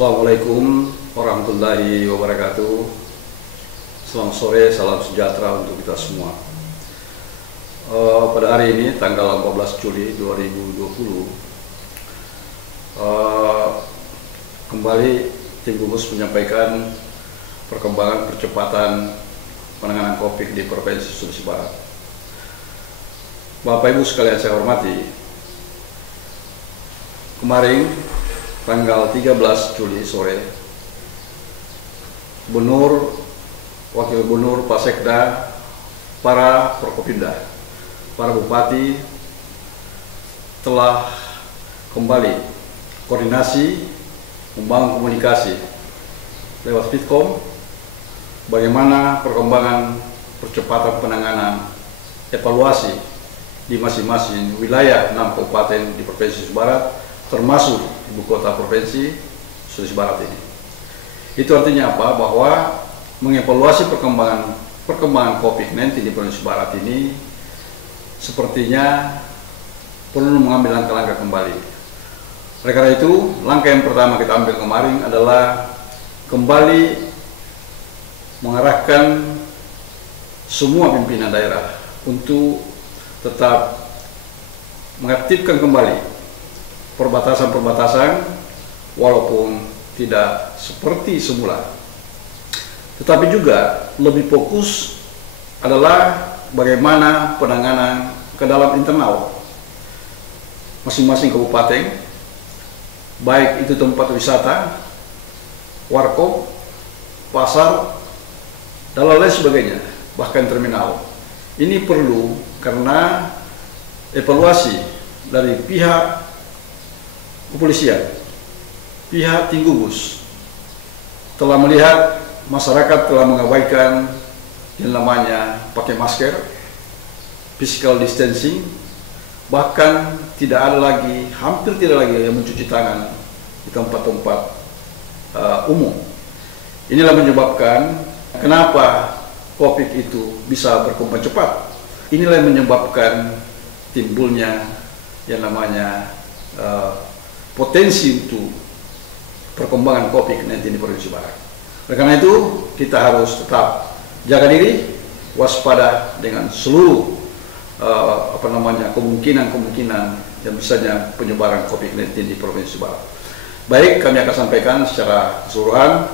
Assalamualaikum warahmatullahi wabarakatuh. Selamat sore, salam sejahtera untuk kita semua. Pada hari ini, tanggal 14 Juli 2020, kembali tim gugus menyampaikan perkembangan percepatan penanganan COVID di Provinsi Sulawesi Barat. Bapak Ibu sekalian saya hormati, kemarin tanggal 13 Juli sore, Gubernur, Wakil Gubernur, Pak Sekda, para Prokopimda, para Bupati telah kembali koordinasi, membangun komunikasi lewat Fitkom, bagaimana perkembangan percepatan penanganan evaluasi di masing-masing wilayah 6 kabupaten di Provinsi Sulawesi Barat, termasuk ibu kota provinsi Sulawesi Barat ini. Itu artinya apa? Bahwa mengevaluasi perkembangan COVID-19 di Provinsi Barat ini sepertinya perlu mengambil langkah-langkah kembali. Oleh karena itu, langkah yang pertama kita ambil kemarin adalah kembali mengarahkan semua pimpinan daerah untuk tetap mengaktifkan kembali perbatasan-perbatasan walaupun tidak seperti semula. Tetapi juga lebih fokus adalah bagaimana penanganan ke dalam internal masing-masing kabupaten, baik itu tempat wisata, warkop, pasar, dan lain sebagainya, bahkan terminal. Ini perlu karena evaluasi dari pihak kepolisian, pihak tim gugus telah melihat masyarakat telah mengabaikan yang namanya pakai masker, physical distancing, bahkan tidak ada lagi, hampir tidak lagi yang mencuci tangan di tempat-tempat umum. Inilah menyebabkan kenapa COVID itu bisa berkembang cepat. Inilah yang menyebabkan timbulnya yang namanya potensi untuk perkembangan COVID-19 di Provinsi Barat. Oleh karena itu, kita harus tetap jaga diri, waspada dengan seluruh kemungkinan yang bisanya penyebaran COVID-19 di Provinsi Barat. Baik, kami akan sampaikan secara keseluruhan.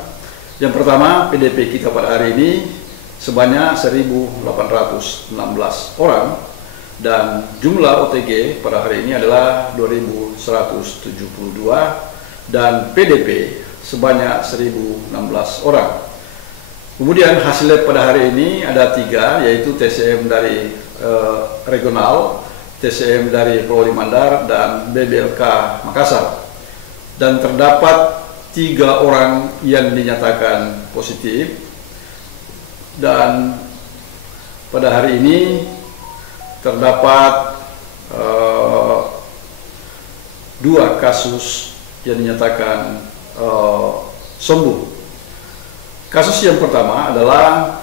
Yang pertama, PDP kita pada hari ini sebanyak 1.816 orang, dan jumlah OTG pada hari ini adalah 2.172 dan PDP sebanyak 1.016 orang. Kemudian hasil lab pada hari ini ada 3, yaitu TCM dari regional, TCM dari Pulau Mandar, dan BBLK Makassar. Dan terdapat 3 orang yang dinyatakan positif, dan pada hari ini terdapat 2 kasus yang dinyatakan sembuh. Kasus yang pertama adalah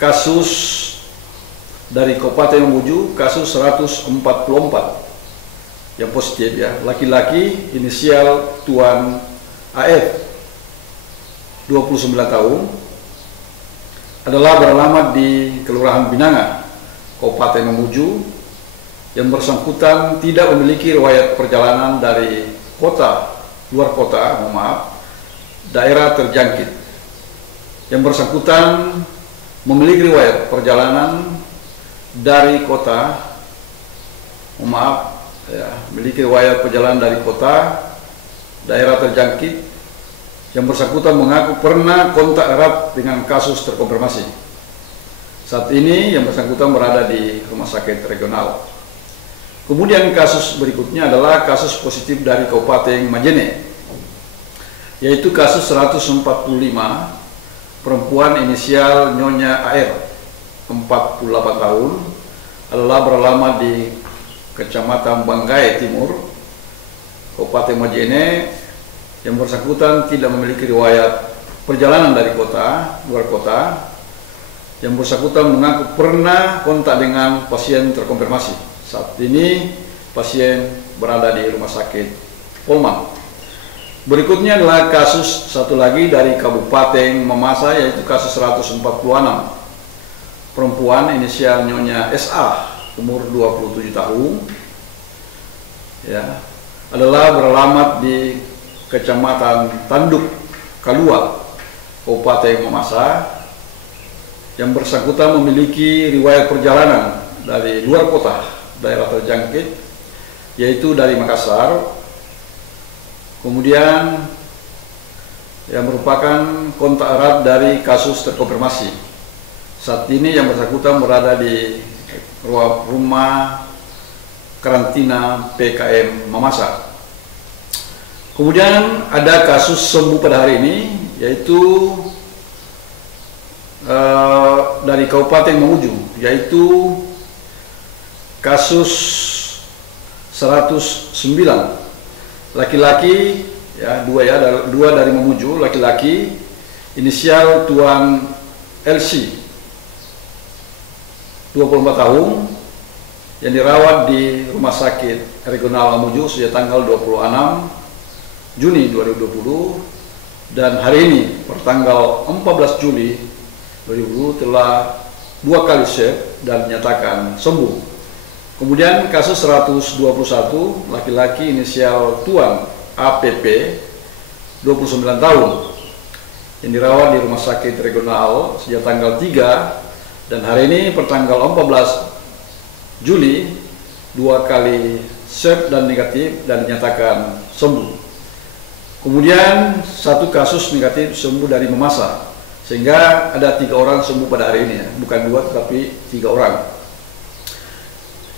kasus dari Kabupaten Mamuju, kasus 144 yang positif, ya, laki-laki, inisial Tuan AF, 29 tahun, adalah beralamat di Kelurahan Binanga, Kabupaten Mamuju, yang bersangkutan tidak memiliki riwayat perjalanan dari luar kota, daerah terjangkit. Yang bersangkutan memiliki riwayat perjalanan dari kota, memiliki riwayat perjalanan dari kota, daerah terjangkit. Yang bersangkutan mengaku pernah kontak erat dengan kasus terkonfirmasi. Saat ini yang bersangkutan berada di rumah sakit regional. Kemudian kasus berikutnya adalah kasus positif dari Kabupaten Majene, yaitu kasus 145, perempuan inisial Nyonya AR, 48 tahun, adalah beralamat di Kecamatan Banggai Timur, Kabupaten Majene. Yang bersangkutan tidak memiliki riwayat perjalanan dari luar kota. Yang bersangkutan mengaku pernah kontak dengan pasien terkonfirmasi. Saat ini pasien berada di rumah sakit Polman. Berikutnya adalah kasus satu lagi dari Kabupaten Mamasa, yaitu kasus 146. Perempuan inisial Nyonya SA, umur 27 tahun, ya, adalah beralamat di Kecamatan Tanduk, Kalua, Kabupaten Mamasa. Yang bersangkutan memiliki riwayat perjalanan dari luar kota daerah terjangkit, yaitu dari Makassar. Kemudian yang merupakan kontak erat dari kasus terkonfirmasi. Saat ini yang bersangkutan berada di rumah karantina PKM Mamasa. Kemudian ada kasus sembuh pada hari ini, yaitu dari Kabupaten Mamuju, yaitu kasus 109. Laki-laki, ya, dua dari Mamuju, laki-laki inisial Tuan LC, 24 tahun, yang dirawat di Rumah Sakit Regional Mamuju sejak tanggal 26 Juni 2020, dan hari ini pertanggal 14 Juli 2020 telah 2 kali swab dan dinyatakan sembuh. Kemudian kasus 121, laki-laki inisial Tuan APP, 29 tahun, yang dirawat di Rumah Sakit Regional sejak tanggal 3, dan hari ini pertanggal 14 Juli 2 kali swab dan negatif dan dinyatakan sembuh. Kemudian satu kasus negatif sembuh dari Mamasa, sehingga ada 3 orang sembuh pada hari ini, ya. Bukan 2 tetapi 3 orang.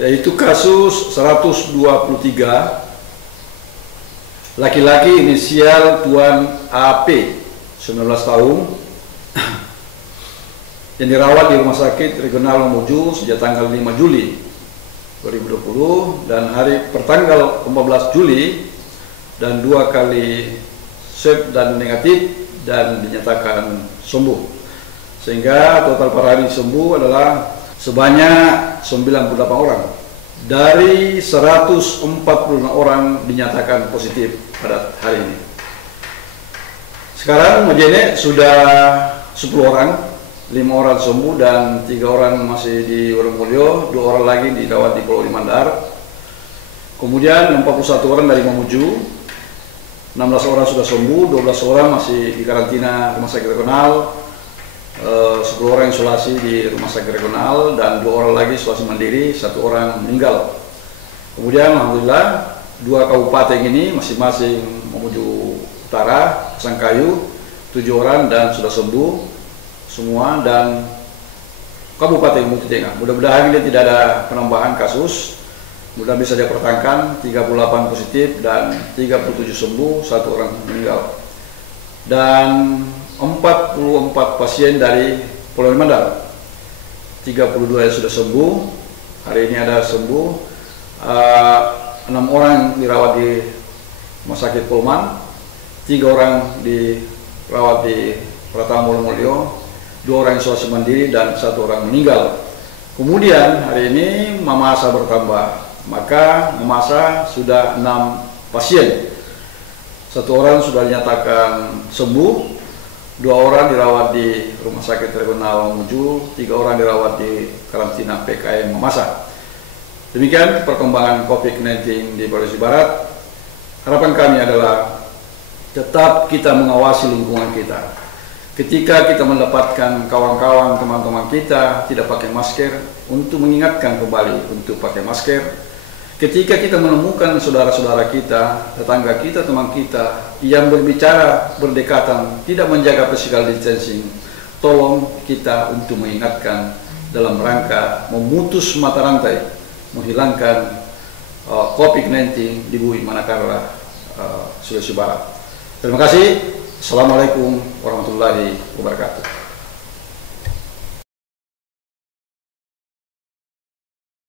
Yaitu kasus 123, laki-laki inisial Tuan AP, 19 tahun, yang dirawat di Rumah Sakit Regional Mamuju sejak tanggal 5 Juli 2020, dan hari pertanggal 14 Juli, dan 2 kali swab dan negatif dan dinyatakan sembuh. Sehingga total per hari sembuh adalah sebanyak 98 orang. Dari 146 orang dinyatakan positif pada hari ini. Sekarang Majene sudah 10 orang, 5 orang sembuh dan 3 orang masih di Woromulyo, 2 orang lagi dirawat di Pulau Limandar. Kemudian 41 orang dari Mamuju, 16 orang sudah sembuh, 12 orang masih di karantina Rumah Sakit Regional, 10 orang isolasi di Rumah Sakit Regional, dan 2 orang lagi isolasi mandiri, 1 orang meninggal. Kemudian alhamdulillah 2 kabupaten ini masing-masing Mamuju Utara, Sangkayu, 7 orang dan sudah sembuh semua, dan Kabupaten Mamuju Tengah. Mudah-mudahan ini tidak ada penambahan kasus. Mudah bisa dipertahankan 38 positif dan 37 sembuh, 1 orang meninggal. Dan 44 pasien dari Pulau Limandar, 32 yang sudah sembuh. Hari ini ada sembuh 6 orang dirawat di Rumah Sakit Polman, 3 orang dirawat di Pratama Woromulyo, 2 orang isolasi mandiri dan 1 orang meninggal. Kemudian hari ini Mamasa bertambah, maka Mamasa sudah 6 pasien. 1 orang sudah dinyatakan sembuh, 2 orang dirawat di Rumah Sakit Regional Mamuju, 3 orang dirawat di karantina PKM Mamasa. Demikian perkembangan COVID-19 di Sulawesi Barat. Harapan kami adalah tetap kita mengawasi lingkungan kita. Ketika kita mendapatkan kawan-kawan, teman-teman kita tidak pakai masker, untuk mengingatkan kembali untuk pakai masker. Ketika kita menemukan saudara-saudara kita, tetangga kita, teman kita yang berbicara berdekatan, tidak menjaga physical distancing, tolong kita untuk mengingatkan dalam rangka memutus mata rantai, menghilangkan COVID-19 di bumi Manakara, Sulawesi Barat. Terima kasih. Assalamualaikum warahmatullahi wabarakatuh.